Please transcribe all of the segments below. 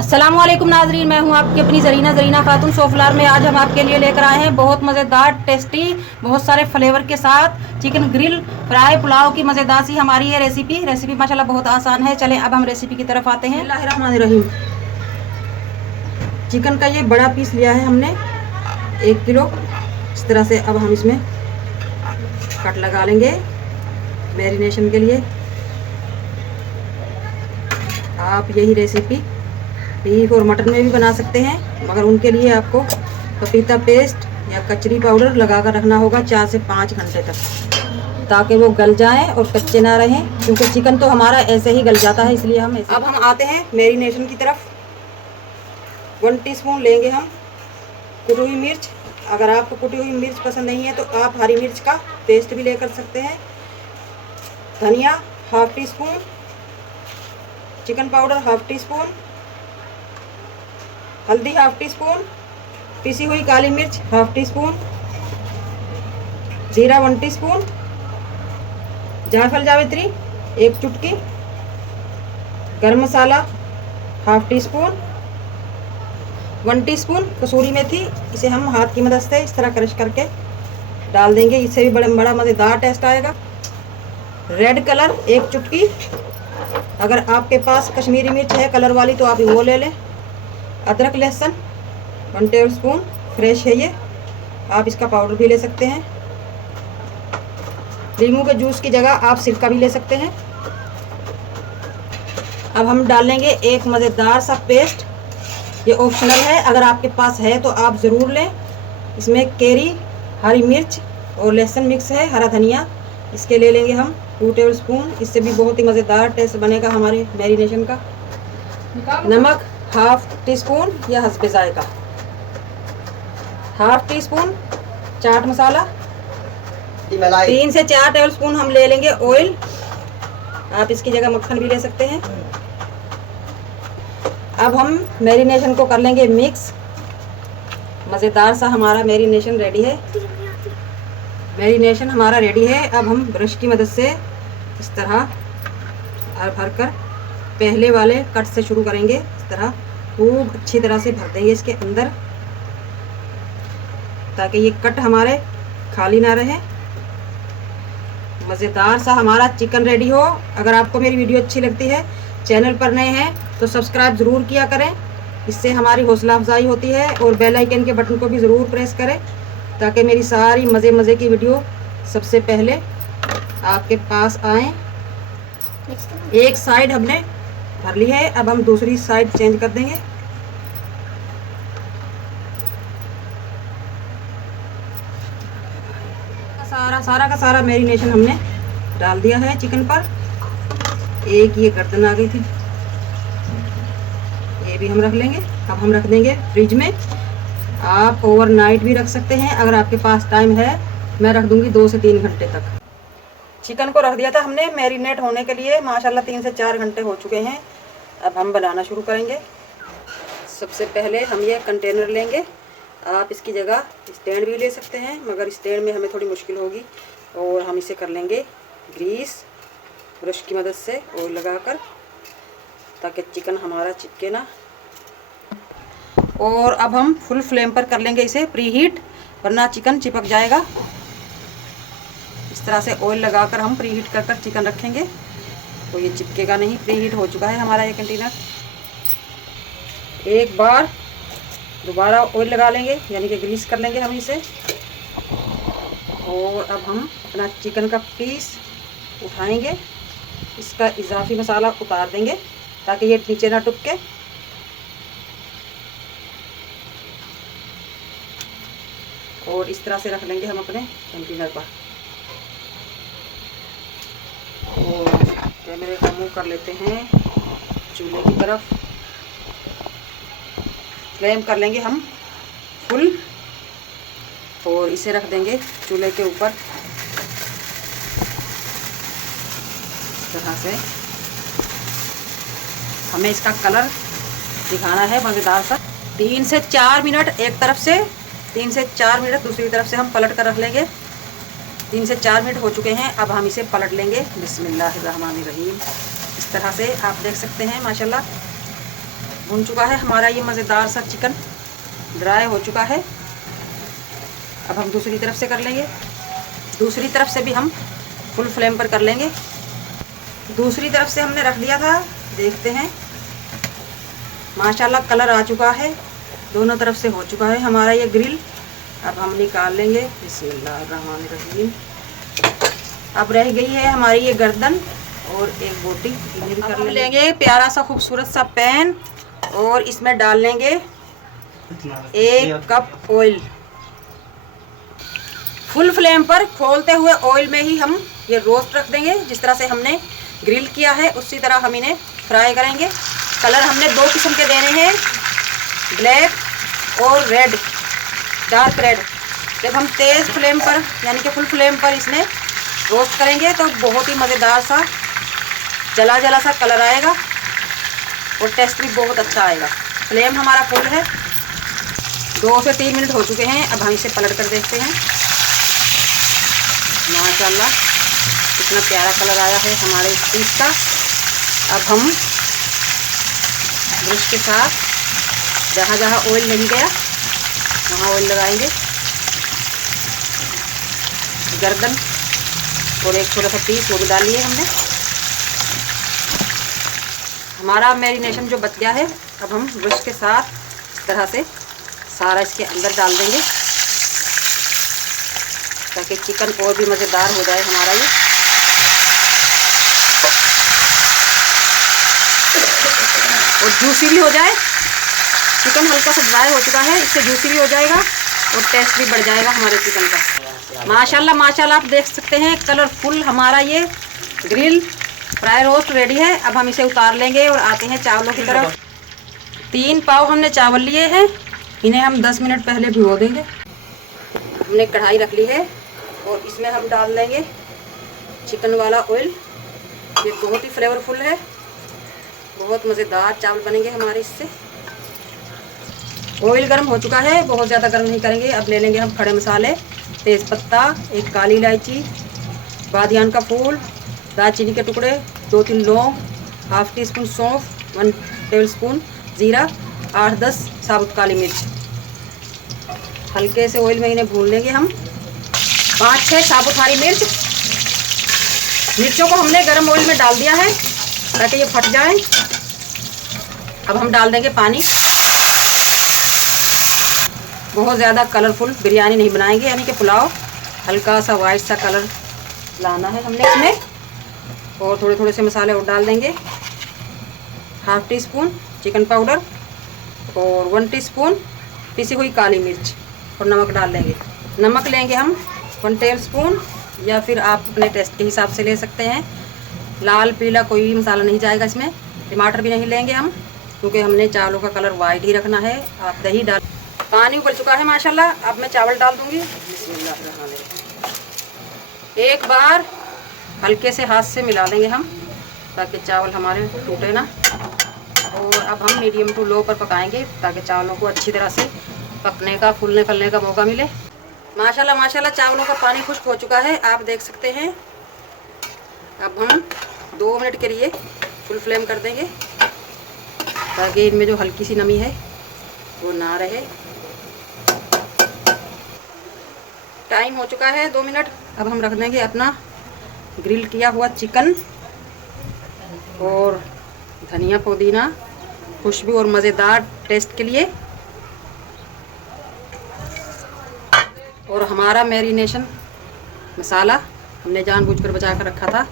अस्सलामुअलैकुम नाजरीन, मैं हूं आपकी अपनी जरीना खातून सोफलार में। आज हम आपके लिए लेकर आए हैं बहुत मज़ेदार टेस्टी बहुत सारे फ्लेवर के साथ चिकन ग्रिल फ्राई पुलाव की मज़ेदार सी हमारी ये रेसिपी माशाल्लाह बहुत आसान है। चलें अब हम रेसिपी की तरफ आते हैं। बिस्मिल्लाहिर्रहमानिर्रहीम। चिकन का ये बड़ा पीस लिया है हमने 1 किलो। इस तरह से अब हम इसमें कट लगा लेंगे मैरिनेशन के लिए। आप यही रेसिपी बीफ और मटन में भी बना सकते हैं, मगर उनके लिए आपको पपीता पेस्ट या कचरी पाउडर लगा कर रखना होगा 4 से 5 घंटे तक, ताकि वो गल जाएं और कच्चे ना रहें, क्योंकि चिकन तो हमारा ऐसे ही गल जाता है, इसलिए हम ऐसे। अब हम आते हैं मैरिनेशन की तरफ। 1 टीस्पून लेंगे हम कुटी हुई मिर्च। अगर आपको कुटी हुई मिर्च पसंद नहीं है तो आप हरी मिर्च का पेस्ट भी ले कर सकते हैं। धनिया 1/2 टीस्पून, चिकन पाउडर 1/2 टीस्पून, हल्दी 1/2 टीस्पून, पिसी हुई काली मिर्च 1/2 टीस्पून, जीरा 1 टीस्पून, जायफल जावित्री 1 चुटकी, गरम मसाला 1/2 टीस्पून, 1 टीस्पून कसूरी मेथी। इसे हम हाथ की मदद से इस तरह क्रश करके डाल देंगे, इससे भी बड़ा मज़ेदार टेस्ट आएगा। रेड कलर 1 चुटकी। अगर आपके पास कश्मीरी मिर्च है कलर वाली तो आप वो ले लें। अदरक लहसुन 1 टेबलस्पून फ्रेश है ये, आप इसका पाउडर भी ले सकते हैं। नींबू के जूस की जगह आप सिरका भी ले सकते हैं। अब हम डालेंगे एक मज़ेदार सा पेस्ट, ये ऑप्शनल है, अगर आपके पास है तो आप ज़रूर लें। इसमें कैरी, हरी मिर्च और लहसुन मिक्स है, हरा धनिया, इसके ले लेंगे हम 2 टेबलस्पून। इससे भी बहुत ही मज़ेदार टेस्ट बनेगा हमारे मैरिनेशन का। नमक 1/2 टीस्पून या हस्बे जायका, 1/2 टीस्पून चाट मसाला, 3 से 4 टेबलस्पून हम ले लेंगे ऑयल, आप इसकी जगह मक्खन भी ले सकते हैं। अब हम मैरिनेशन को कर लेंगे मिक्स। मज़ेदार सा हमारा मैरिनेशन रेडी है। मैरिनेशन हमारा रेडी है। अब हम ब्रश की मदद से इस तरह भर कर पहले वाले कट से शुरू करेंगे। इस तरह खूब अच्छी तरह से भर देंगे इसके अंदर, ताकि ये कट हमारे खाली ना रहे। मज़ेदार सा हमारा चिकन रेडी हो। अगर आपको मेरी वीडियो अच्छी लगती है, चैनल पर नए हैं तो सब्सक्राइब ज़रूर किया करें, इससे हमारी हौसला अफजाई होती है। और बेल आइकन के बटन को भी ज़रूर प्रेस करें, ताकि मेरी सारी मज़े की वीडियो सबसे पहले आपके पास आए। एक साइड हमने भर ली है, अब हम दूसरी साइड चेंज कर देंगे। सारा का सारा मैरिनेशन हमने डाल दिया है चिकन पर। एक ये गर्दन आ गई थी, ये भी हम रख लेंगे। अब हम रख देंगे फ्रिज में। आप ओवरनाइट भी रख सकते हैं अगर आपके पास टाइम है। मैं रख दूंगी 2 से 3 घंटे तक। चिकन को रख दिया था हमने मैरिनेट होने के लिए, माशाल्लाह 3 से 4 घंटे हो चुके हैं। अब हम बनाना शुरू करेंगे। सबसे पहले हम ये कंटेनर लेंगे, आप इसकी जगह स्टैंड भी ले सकते हैं, मगर स्टैंड में हमें थोड़ी मुश्किल होगी। और हम इसे कर लेंगे ग्रीस, ब्रश की मदद से ऑयल लगाकर, ताकि चिकन हमारा चिपके ना। और अब हम फुल फ्लेम पर कर लेंगे इसे प्री हीट, वरना चिकन चिपक जाएगा। इस तरह से ऑयल लगाकर हम प्री हीट कर चिकन रखेंगे तो ये चिपकेगा नहीं। प्री हीट हो चुका है हमारा ये कंटेनर। एक बार दोबारा ऑयल लगा लेंगे, यानी कि ग्रीस कर लेंगे हम इसे। और अब हम अपना चिकन का पीस उठाएंगे, इसका इजाफी मसाला उतार देंगे ताकि ये नीचे ना टुपके। और इस तरह से रख लेंगे हम अपने कंटेनर पर। और कैमरे का मुंह कर लेते हैं चूल्हे की तरफ। फ्लेम कर लेंगे हम फुल और इसे रख देंगे चूल्हे के ऊपर इस तरह से। हमें इसका कलर दिखाना है मज़ेदार सा। 3 से 4 मिनट एक तरफ से, 3 से 4 मिनट दूसरी तरफ से हम पलट कर रख लेंगे। 3 से 4 मिनट हो चुके हैं। अब हम इसे पलट लेंगे। बिस्मिल्लाहिर्रहमानिर्रहीम। इस तरह से आप देख सकते हैं माशाल्लाह भून चुका है हमारा ये मज़ेदार सा चिकन, ड्राई हो चुका है। अब हम दूसरी तरफ से कर लेंगे। दूसरी तरफ से भी हम फुल फ्लेम पर कर लेंगे। दूसरी तरफ से हमने रख लिया था, देखते हैं। माशाल्लाह कलर आ चुका है, दोनों तरफ से हो चुका है हमारा ये ग्रिल। अब हम निकाल लेंगे। बिस्मिल्लाहिर्रहमानिर्रहीम। अब रह गई है हमारी ये गर्दन और एक बोटी। अब हम लेंगे प्यारा सा खूबसूरत सा पैन और इसमें डाल लेंगे 1 कप ऑयल। फुल फ्लेम पर खोलते हुए ऑयल में ही हम ये रोस्ट रख देंगे। जिस तरह से हमने ग्रिल किया है उसी तरह हम इन्हें फ्राई करेंगे। कलर हमने 2 किस्म के देने हैं, ब्लैक और रेड, डार्क रेड। जब हम तेज़ फ्लेम पर यानी कि फुल फ्लेम पर इसमें रोस्ट करेंगे तो बहुत ही मज़ेदार सा जला जला सा कलर आएगा और टेस्ट भी बहुत अच्छा आएगा। फ्लेम हमारा फुल है। 2 से 3 मिनट हो चुके हैं। अब हम इसे पलट कर देखते हैं। माशाल्लाह कितना प्यारा कलर आया है हमारे इस पीस का। अब हम ब्रश के साथ जहाँ जहाँ ऑयल नहीं गया वहाँ ऑयल लगाएंगे। गर्दन और एक छोटा सा पीस वो भी डाल लिए हमने। हमारा मैरिनेशन जो बच गया है अब हम ब्रश के साथ इस तरह से सारा इसके अंदर डाल देंगे ताकि चिकन और भी मज़ेदार हो जाए हमारा ये। और जूसी भी हो जाए। चिकन हल्का सा ड्राई हो चुका है, इससे जूसी भी हो जाएगा और टेस्ट भी बढ़ जाएगा हमारे चिकन का। माशाल्लाह माशाल्लाह आप देख सकते हैं कलरफुल हमारा ये ग्रिल फ्राई रोस्ट रेडी है। अब हम इसे उतार लेंगे और आते हैं चावलों की तरफ। 3 पाव हमने चावल लिए हैं, इन्हें हम 10 मिनट पहले भिगो देंगे। हमने कढ़ाई रख ली है और इसमें हम डाल देंगे चिकन वाला ऑयल। ये बहुत ही फ्लेवरफुल है, बहुत मज़ेदार चावल बनेंगे हमारे इससे। ऑयल गर्म हो चुका है, बहुत ज़्यादा गर्म नहीं करेंगे। अब ले लेंगे हम खड़े मसाले, तेज़पत्ता, 1 काली इलायची, बादियान का फूल, दालचीनी के टुकड़े, 2-3 लौंग, ½ टीस्पून सौंफ, 1 टेबलस्पून ज़ीरा, 8-10 साबुत काली मिर्च। हल्के से ऑयल में इन्हें भून लेंगे हम। 5-6 साबुत हरी मिर्च। मिर्चों को हमने गर्म ऑयल में डाल दिया है ताकि ये फट जाए। अब हम डाल देंगे पानी। बहुत ज़्यादा कलरफुल बिरयानी नहीं बनाएंगे, यानी कि पुलाव। हल्का सा वाइट सा कलर लाना है हमने इसमें। और थोड़े थोड़े से मसाले और डाल देंगे। ½ टीस्पून चिकन पाउडर और 1 टीस्पून पिसी हुई काली मिर्च और नमक डाल देंगे। नमक लेंगे हम 1 टेबलस्पून या फिर आप अपने टेस्ट के हिसाब से ले सकते हैं। लाल पीला कोई भी मसाला नहीं जाएगा इसमें। टमाटर भी नहीं लेंगे हम क्योंकि हमने चावलों का कलर वाइट ही रखना है। आप दही डाल। पानी उबल चुका है माशाल्लाह। अब मैं चावल डाल दूंगी। एक बार हल्के से हाथ से मिला लेंगे हम ताकि चावल हमारे टूटे ना। और अब हम मीडियम टू लो पर पकाएंगे ताकि चावलों को अच्छी तरह से पकने का, फूलने फलने का मौका मिले। माशाल्लाह माशाल्लाह चावलों का पानी खुश्क हो चुका है, आप देख सकते हैं। अब हम 2 मिनट के लिए फुल फ्लेम कर देंगे ताकि इनमें जो हल्की सी नमी है वो ना रहे। टाइम हो चुका है 2 मिनट। अब हम रख देंगे अपना ग्रिल किया हुआ चिकन और धनिया पुदीना खुशबू और मज़ेदार टेस्ट के लिए। और हमारा मैरिनेशन मसाला हमने जानबूझकर बचा कर रखा था,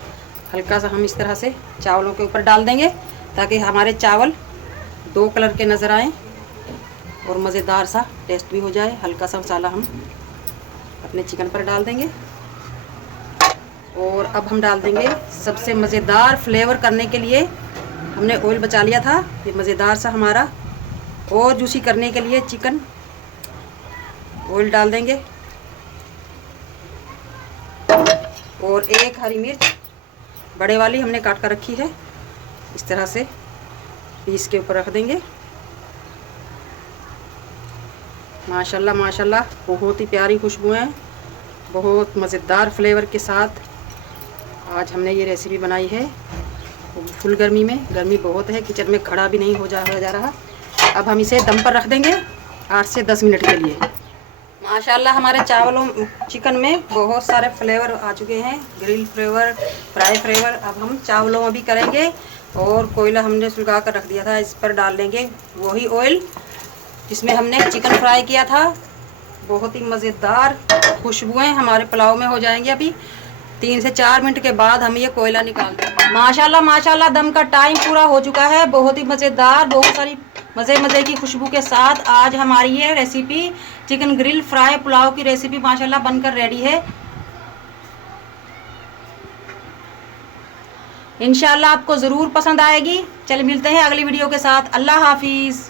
हल्का सा हम इस तरह से चावलों के ऊपर डाल देंगे ताकि हमारे चावल 2 कलर के नज़र आएँ और मज़ेदार सा टेस्ट भी हो जाए। हल्का सा मसाला हम अपने चिकन पर डाल देंगे। और अब हम डाल देंगे सबसे मज़ेदार फ्लेवर करने के लिए हमने ऑयल बचा लिया था। ये मज़ेदार सा हमारा और जूसी करने के लिए चिकन ऑयल डाल देंगे। और 1 हरी मिर्च बड़े वाली हमने काट कर रखी है, इस तरह से पीस के ऊपर रख देंगे। माशाल्लाह माशाल्लाह बहुत ही प्यारी खुशबू है, बहुत मज़ेदार फ्लेवर के साथ आज हमने ये रेसिपी बनाई है। फुल गर्मी में, गर्मी बहुत है, किचन में खड़ा भी नहीं हो जा रहा। अब हम इसे दम पर रख देंगे 8 से 10 मिनट के लिए। माशाल्लाह हमारे चावलों चिकन में बहुत सारे फ्लेवर आ चुके हैं, ग्रिल फ्लेवर, फ्राई फ्लेवर। अब हम चावलों में भी करेंगे और कोयला हमने सुलगा कर रख दिया था, इस पर डाल लेंगे वही ऑयल जिसमें हमने चिकन फ्राई किया था। बहुत ही मज़ेदार खुशबुएं हमारे पुलाव में हो जाएंगी। अभी 3 से 4 मिनट के बाद हम ये कोयला निकाल देंगे। माशाल्लाह माशाल्लाह दम का टाइम पूरा हो चुका है। बहुत ही मज़ेदार, बहुत सारी मज़े की खुशबू के साथ आज हमारी ये recipe chicken grill fry pulao की रेसिपी माशाल्लाह बनकर रेडी है। इंशाल्लाह आपको ज़रूर पसंद आएगी। चलिए मिलते हैं अगली वीडियो के साथ। अल्लाह हाफिज़।